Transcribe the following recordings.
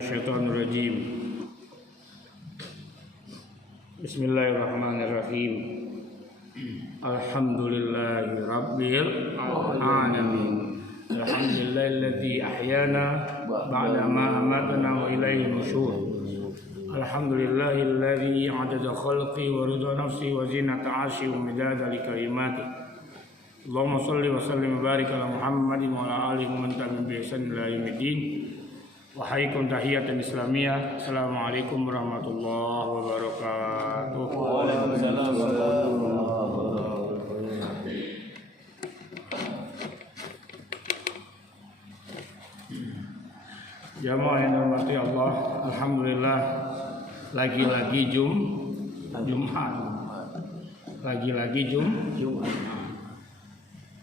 Syaitanirrajim. Bismillahirrahmanirrahim. Alhamdulillahi rabbil alamin. Alhamdulillahilladzi ahyana ba'da ma amatana wa ilaihi nusyur. Alhamdulillahilladzi 'adada khalqi wa ridha nafsi wa zinata 'arsyi wa midada kalimati. Allahumma shalli wa sallim wa barik ala Muhammadin wa ala alihi wa man tabi'ahum bi ihsan ila yaumiddin. Wahaikum tahiyatan islamiyah. Assalamualaikum warahmatullahi wabarakatuh. Waalaikumsalam warahmatullahi wabarakatuh. Jamaah yang dirahmati Allah, alhamdulillah lagi-lagi Jumat. Lagi-lagi Jumat.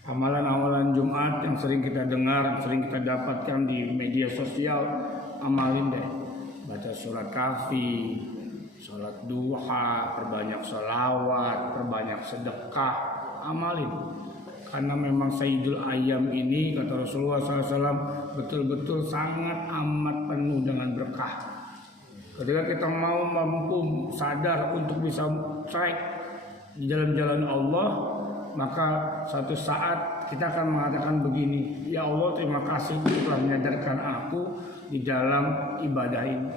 Amalan-amalan Jumat yang sering kita dengar, sering kita dapatkan di media sosial, amalin deh. Baca surat Kahfi, sholat duha, perbanyak sholawat, perbanyak sedekah, amalin. Karena memang Sayyidul Ayyam ini, kata Rasulullah SAW, betul-betul sangat amat penuh dengan berkah. Ketika kita mau mampu sadar untuk bisa track di jalan-jalan Allah, maka suatu saat kita akan mengatakan begini, ya Allah, terima kasih telah menyadarkan aku di dalam ibadah ini.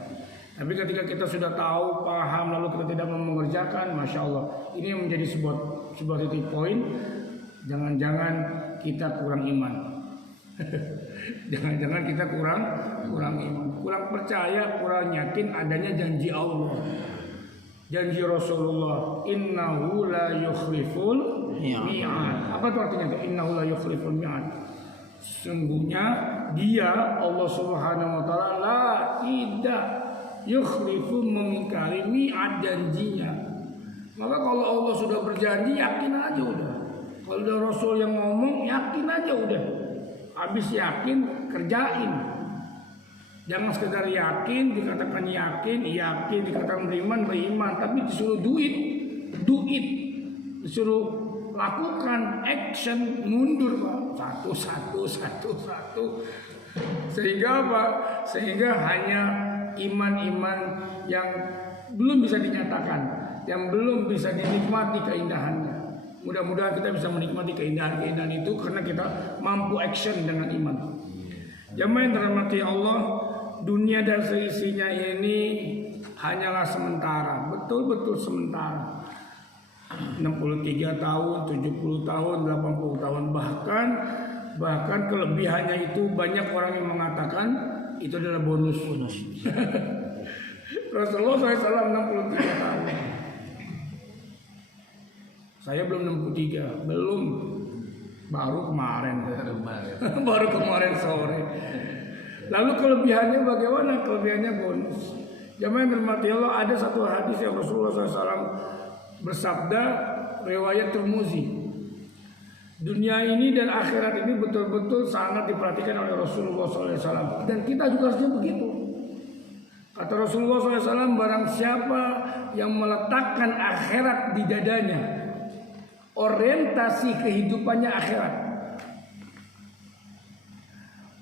Tapi ketika kita sudah tahu, paham, lalu kita tidak mau mengerjakan, Masya Allah, ini menjadi sebuah titik poin. Jangan-jangan kita kurang iman. Jangan-jangan kita kurang iman, kurang percaya, kurang yakin adanya janji Allah, janji Rasulullah, innahu la yukhliful mi'ad. Apa itu artinya itu? Innahu la yukhliful mi'ad. Sungguhnya dia, Allah Subhanahu wa taala, la tidak yukhlifu, mengingkari mi'ad, janjinya. Maka kalau Allah sudah berjanji, yakin aja udah. Kalau udah Rasul yang ngomong, yakin aja udah. Habis yakin, kerjain. Jangan sekedar yakin, dikatakan yakin, dikatakan beriman, tapi disuruh do it, disuruh lakukan, action, mundur, Pak. Satu. Sehingga apa? Sehingga hanya iman-iman yang belum bisa dinyatakan, yang belum bisa dinikmati keindahannya. Mudah-mudahan kita bisa menikmati keindahan-keindahan itu karena kita mampu action dengan iman. Jamaah yang dirahmati Allah, dunia dan seisinya ini hanyalah sementara, betul-betul sementara. 63 tahun, 70 tahun, 80 tahun, bahkan kelebihannya itu banyak orang yang mengatakan itu adalah bonus. Rasulullah SAW 63 tahun. Saya belum 63, baru kemarin sore. Lalu kelebihannya bagaimana? Kelebihannya bonus. Jamaah yang dirahmati Allah, ada satu hadis yang Rasulullah SAW bersabda, riwayat Tirmizi. Dunia ini dan akhirat ini betul-betul sangat diperhatikan oleh Rasulullah SAW. Dan kita juga harusnya begitu. Kata Rasulullah SAW, barang siapa yang meletakkan akhirat di dadanya, orientasi kehidupannya akhirat,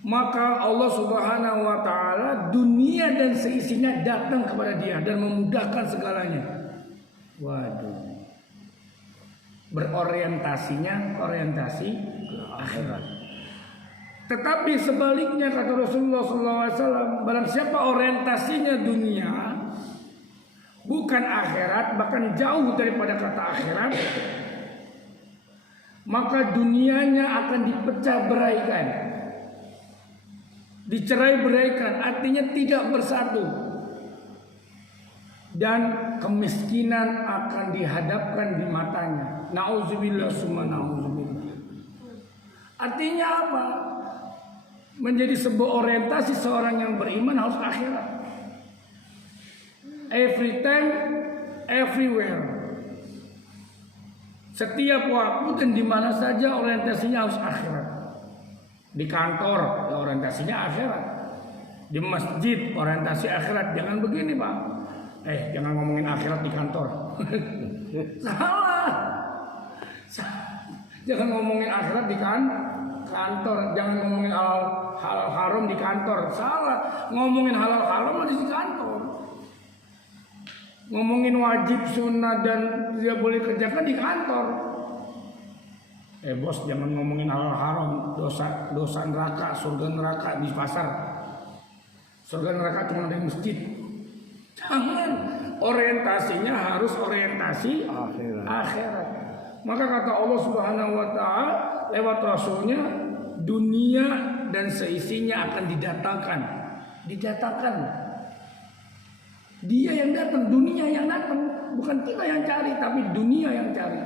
maka Allah Subhanahu wa taala, dunia dan seisinya datang kepada dia dan memudahkan segalanya. Waduh. Berorientasinya orientasi akhirat. Tetapi sebaliknya, kata Rasulullah SAW, barang siapa orientasinya dunia, bukan akhirat, bahkan jauh daripada kata akhirat, maka dunianya akan dipecah beraikan, dicerai beraikan, artinya tidak bersatu, dan kemiskinan akan dihadapkan di matanya. Nauzubillah summa nauzubillah. Artinya apa? Menjadi sebuah orientasi seorang yang beriman harus akhirat. Every time, everywhere. Setiap waktu dan di mana saja orientasinya harus akhirat. Di kantor ya orientasinya akhirat. Di masjid orientasi akhirat. Jangan begini, Pak. Jangan ngomongin akhirat di kantor. Salah. Jangan ngomongin akhirat di kantor, jangan ngomongin halal haram di kantor. Salah, ngomongin halal haram di kantor. Ngomongin wajib sunnah dan tidak boleh kerjakan di kantor. Bos, jangan ngomongin halal haram, dosa neraka, surga neraka di pasar. Surga neraka cuma di masjid. Jangan, orientasinya harus orientasi akhirat. Maka kata Allah Subhanahu wa taala lewat rasulnya, dunia dan seisinya akan didatangkan. Dia yang datang, dunia yang datang, bukan kita yang cari, tapi dunia yang cari.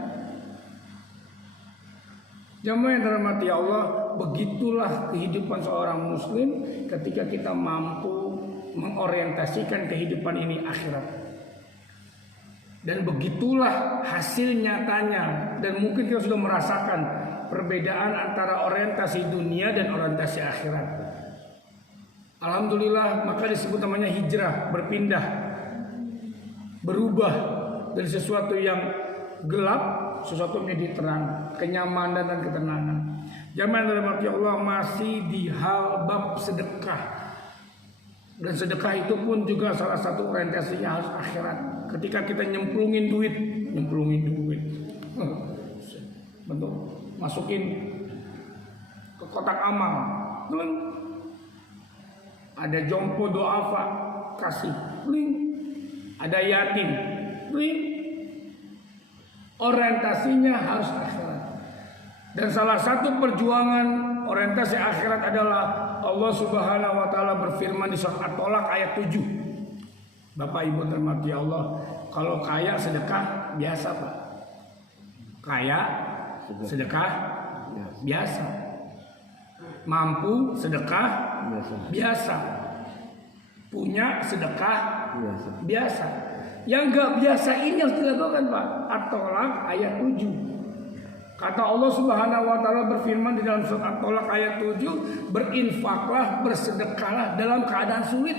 Jamaah yang dirahmati Allah, begitulah kehidupan seorang muslim ketika kita mampu mengorientasikan kehidupan ini akhirat. Dan begitulah hasil nyatanya, dan mungkin kita sudah merasakan perbedaan antara orientasi dunia dan orientasi akhirat. Alhamdulillah, maka disebut namanya hijrah, berpindah, berubah dari sesuatu yang gelap, sesuatu menjadi terang, kenyamanan dan ketenangan. Zaman dalam arti Allah masih di hal bab sedekah. Dan sedekah itu pun juga salah satu orientasinya harus akhirat. Ketika kita nyemplungin duit, bentuk masukin ke kotak amal, ada jompo doafa kasih, ada yatim, orientasinya harus akhirat. Dan salah satu perjuangan orientasi akhirat adalah Allah Subhanahu wa taala berfirman di surat At-Tolaq ayat 7. Bapak Ibu dirahmati Allah, kalau kaya sedekah biasa, Pak. Kaya sedekah biasa. Mampu sedekah biasa. Punya sedekah biasa. Yang enggak biasa ini harus dilakukan, Pak. At-Tolaq ayat 7. Kata Allah Subhanahu wa taala berfirman di dalam surat At-Tolaq ayat 7, berinfaklah, bersedekahlah dalam keadaan sulit.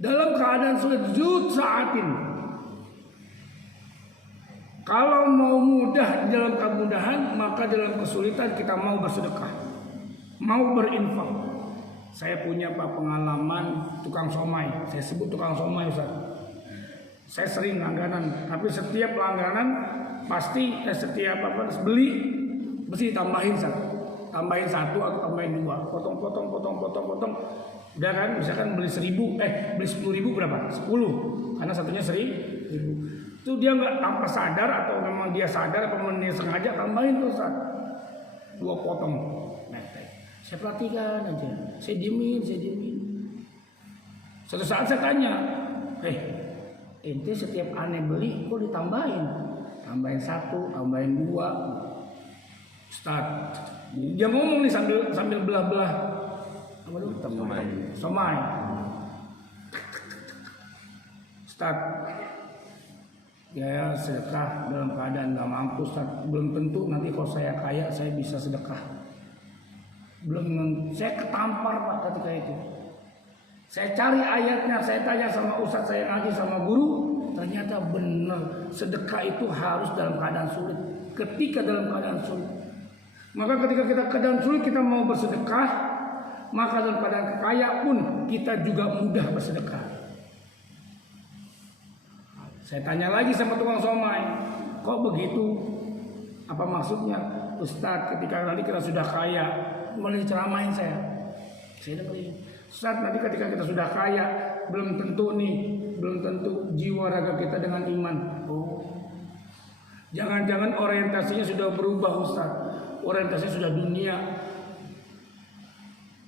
Dalam keadaan sulit, zud saatin. Kalau mau mudah di dalam kemudahan, maka dalam kesulitan kita mau bersedekah, mau berinfak. Saya punya Pak pengalaman tukang somai. Saya sebut tukang somai, Ustaz. Saya sering langganan, tapi setiap langganan pasti setiap beli mesti tambahin tambahin satu atau tambahin dua, potong. Udah kan, misalkan beli 1000, beli 10.000 berapa? 10, karena satunya 1.000. Itu dia nggak tanpa sadar atau memang dia sadar atau memang dia sengaja tambahin tuh 2 potong. Saya perhatikan aja, saya diemin. Suatu saat saya tanya, ente setiap aneh beli kok ditambahin? Tambahin 1, tambahin 2. Ustaz, dia ngomong nih sambil belah-belah apa itu? Somai. Ustaz, ya sedekah dalam keadaan nggak mampu, Ustaz. Belum tentu nanti kalau saya kaya saya bisa sedekah. Saya ketampar Pak ketika itu. Saya cari ayatnya, saya tanya sama ustaz saya ngaji sama guru, ternyata benar sedekah itu harus dalam keadaan sulit. Ketika dalam keadaan sulit, maka ketika kita keadaan sulit kita mau bersedekah, maka dalam keadaan kaya pun kita juga mudah bersedekah. Saya tanya lagi sama tukang somai, kok begitu? Apa maksudnya? Ustaz, ketika nanti kita sudah kaya, mulai ceramahin saya dengerin. Saat nanti ketika kita sudah kaya, belum tentu jiwa raga kita dengan iman. Jangan-jangan orientasinya sudah berubah, Ustaz. Orientasinya sudah dunia.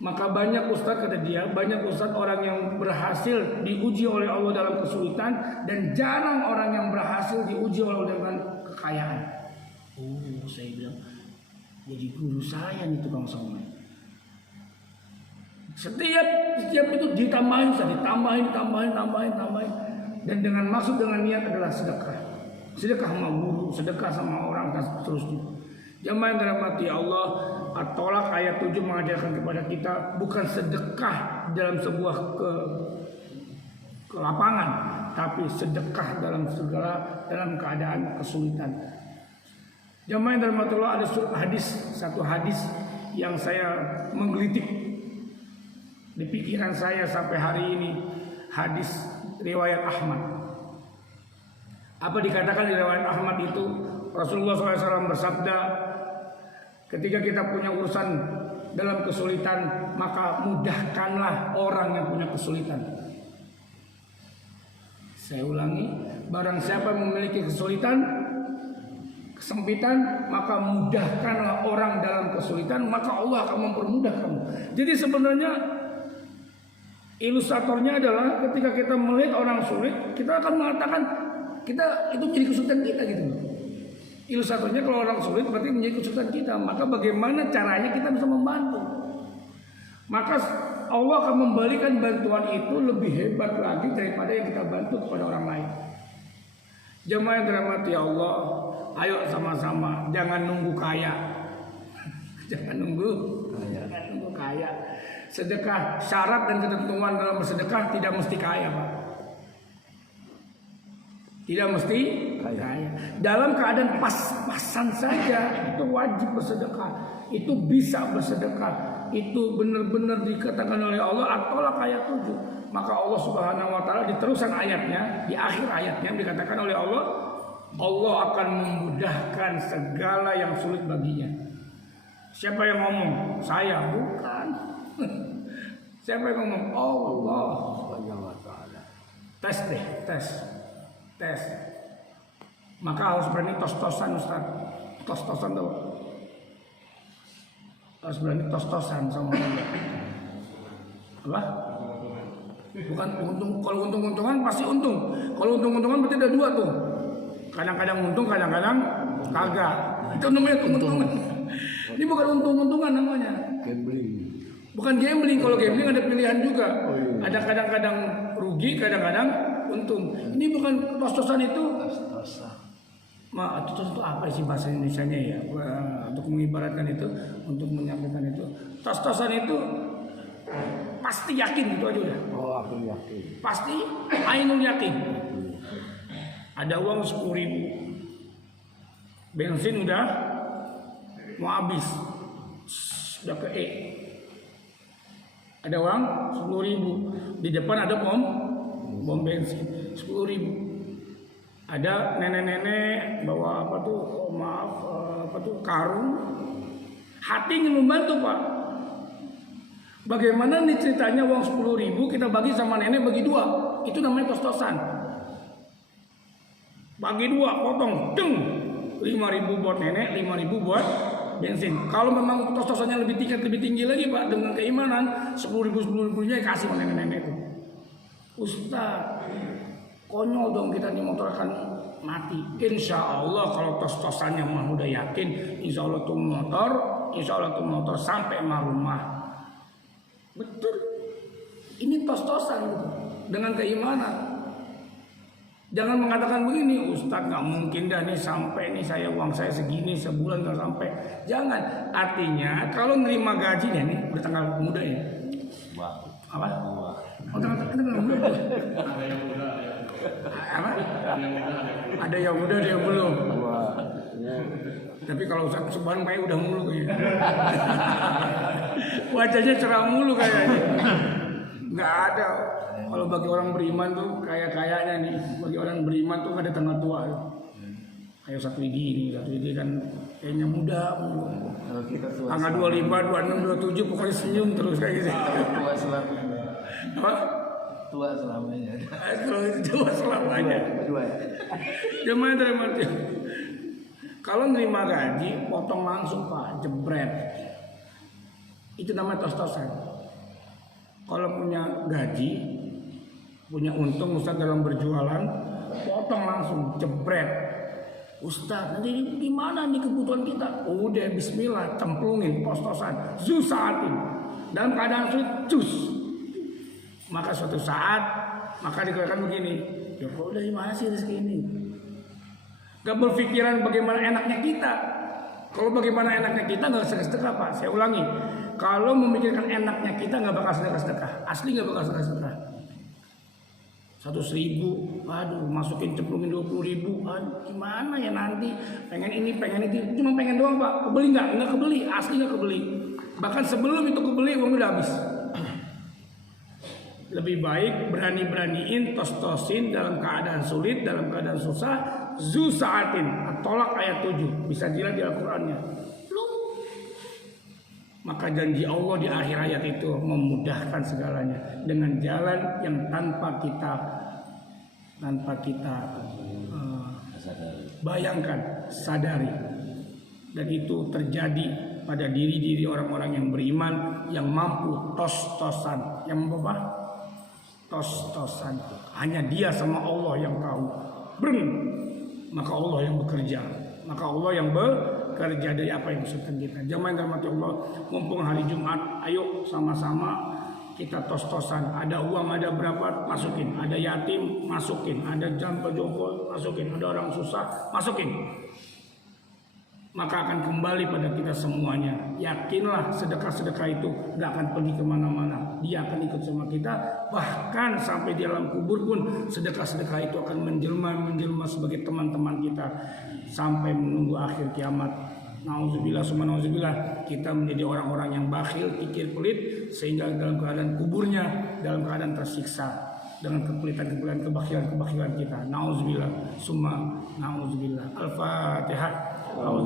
Maka banyak Ustaz, kata dia, banyak Ustaz orang yang berhasil diuji oleh Allah dalam kesulitan, dan jarang orang yang berhasil diuji oleh Allah dengan kekayaan. Saya bilang, jadi guru saya nih tukang somai. Setiap itu ditambahin, dan dengan maksud dengan niat adalah sedekah sama guru, sedekah sama orang dan seterusnya. Jamaah yang dirahmati Allah, At-Tolaq ayat 7 mengajarkan kepada kita bukan sedekah dalam sebuah kelapangan, tapi sedekah dalam keadaan kesulitan. Jamaah yang dirahmati Allah, ada satu hadis yang saya menggelitik di pikiran saya sampai hari ini. Hadis riwayat Ahmad. Apa dikatakan di riwayat Ahmad itu? Rasulullah SAW bersabda, ketika kita punya urusan dalam kesulitan, maka mudahkanlah orang yang punya kesulitan. Saya ulangi, barang siapa yang memiliki kesulitan, kesempitan, maka mudahkanlah orang dalam kesulitan, maka Allah akan mempermudah kamu. Jadi sebenarnya ilustratornya adalah ketika kita melihat orang sulit, kita akan mengatakan kita itu menjadi kesulitan kita gitu. Ilustratornya kalau orang sulit berarti menjadi kesulitan kita. Maka bagaimana caranya kita bisa membantu? Maka Allah akan memberikan bantuan itu lebih hebat lagi daripada yang kita bantu kepada orang lain. Jemaah yang dirahmati Allah, ayo sama-sama jangan nunggu kaya. Jangan nunggu kaya. Sedekah, syarat dan ketentuan dalam bersedekah tidak mesti kaya, Pak. Tidak mesti kaya. Dalam keadaan pas-pasan saja itu wajib bersedekah. Itu bisa bersedekah. Itu benar-benar dikatakan oleh Allah At-Tolaq ayat 7. Maka Allah Subhanahu wa taala di terusan ayatnya, di akhir ayatnya dikatakan oleh Allah, Allah akan memudahkan segala yang sulit baginya. Siapa yang ngomong? Saya, bukan. Siapa yang ngomong? Allah. Tes deh, tes. Maka harus berani tos-tosan, Ustaz. Tos-tosan tuh. Harus berani tos-tosan sama Allah. Apa? Bukan untung. Kalau untung-untungan pasti untung. Kalau untung-untungan berarti ada dua tuh. Kadang-kadang untung, kadang-kadang kagak. Itu namanya untung-untungan. Ini bukan untung-untungan namanya. Gambling. Bukan gambling. Kalau gambling ada pilihan juga. Ada kadang-kadang rugi, kadang-kadang untung. Ini bukan tos-tosan itu. Tos-tosan itu apa sih bahasa Indonesianya ya? Untuk mengibaratkan itu, untuk menyampaikan itu. Tos-tosan itu pasti yakin gitu aja udah. Oh, aku yakin. Pasti ainul yakin. Ada uang 10.000. Bensin udah mau habis. Sudah ke Ada uang 10.000. Di depan ada bom bensin 10.000. Ada nenek-nenek bawa karung. Hati ingin membantu, Pak. Bagaimana nih ceritanya uang 10.000 kita bagi sama nenek bagi 2. Itu namanya tos-tosan. Bagi 2, potong, 5.000 buat nenek, 5.000 buat bensin. Kalau memang tos-tosannya lebih tinggi lagi, Pak, dengan keimanan 10.000 kasih sama nenek-nenek itu. Ustaz, konyol dong kita nih motor akan mati. Insya Allah kalau tos-tosannya mah udah yakin, insya Allah tuh motor sampai rumah. Betul. Ini tos-tosan gitu. Dengan keimanan. Jangan mengatakan begini, Ustaz nggak mungkin dah nih sampai nih uang saya segini sebulan nggak sampai. Jangan. Artinya kalau nerima gajinya nih bertanggal muda ya. Apa? Oh, tanggal muda. Apa? Ada yang muda, ada yang belum. Tapi kalau Ustaz Subhan kayak udah mulu kayaknya. Wajahnya cerah mulu kayaknya. Nggak ada. Kalau bagi orang beriman tuh kayaknya nih, bagi orang beriman tuh ada tengah tua. Kayak Ustaz Widi kan kayaknya muda. Tanggal 25, 26, 27 pokoknya senyum terus kayak gitu. Tua selamanya. Apa? Tua selamanya. Tua selamanya. Jemaah terhormat. Kalau nerima gaji, potong langsung, Pak, jebret. Itu namanya tos-tosan. Kalau punya gaji, punya untung Ustaz dalam berjualan, potong langsung, jebret. Ustaz, nanti gimana nih kebutuhan kita? Udah bismillah, cemplungin tos-tosan, zusaatin. Dalam keadaan sulit, cus. Maka suatu saat, maka dikatakan begini, ya kok dari mana sih rezeki ini? Gak berpikiran bagaimana enaknya kita. Kalau bagaimana enaknya kita gak sedekah, Pak. Saya ulangi, kalau memikirkan enaknya kita gak bakal sedekah. Asli gak bakal sedekah. 100.000, aduh masukin cemplungin 20.000, aduh gimana ya nanti, pengen ini pengen itu, cuma pengen doang Pak, kebeli nggak kebeli, asli nggak kebeli, bahkan sebelum itu kebeli uang udah habis. Lebih baik berani-beraniin tos-tosin dalam keadaan sulit, dalam keadaan susah, zu saatin, tolak ayat 7, bisa dilihat di Al-Qur'annya. Maka janji Allah di akhir ayat itu memudahkan segalanya dengan jalan yang tanpa kita bayangkan, sadari. Dan itu terjadi pada diri-diri orang-orang yang beriman yang mampu tos-tosan, yang apa? Tos-tosan. Hanya dia sama Allah yang tahu. Maka Allah yang bekerja. Maka Allah yang bekerja dari apa yang diusahakan kita. Jamaah yang dirahmati Allah, mumpung hari Jumat, ayo sama-sama kita tos-tosan. Ada uang, ada berapa, masukin. Ada yatim, masukin. Ada jompo, masukin. Ada orang susah, masukin. Maka akan kembali pada kita semuanya. Yakinlah sedekah-sedekah itu gak akan pergi kemana-mana. Dia akan ikut sama kita. Bahkan sampai di alam kubur pun sedekah-sedekah itu akan menjelma sebagai teman-teman kita sampai menunggu akhir kiamat. Nauzubillah summa nauzubillah, kita menjadi orang-orang yang bakhil, kikir, pelit, sehingga dalam keadaan kuburnya dalam keadaan tersiksa dengan kepelitan-kepelitan, kebakhilan kita. Nauzubillah summa nauzubillah. Al-Fatihah.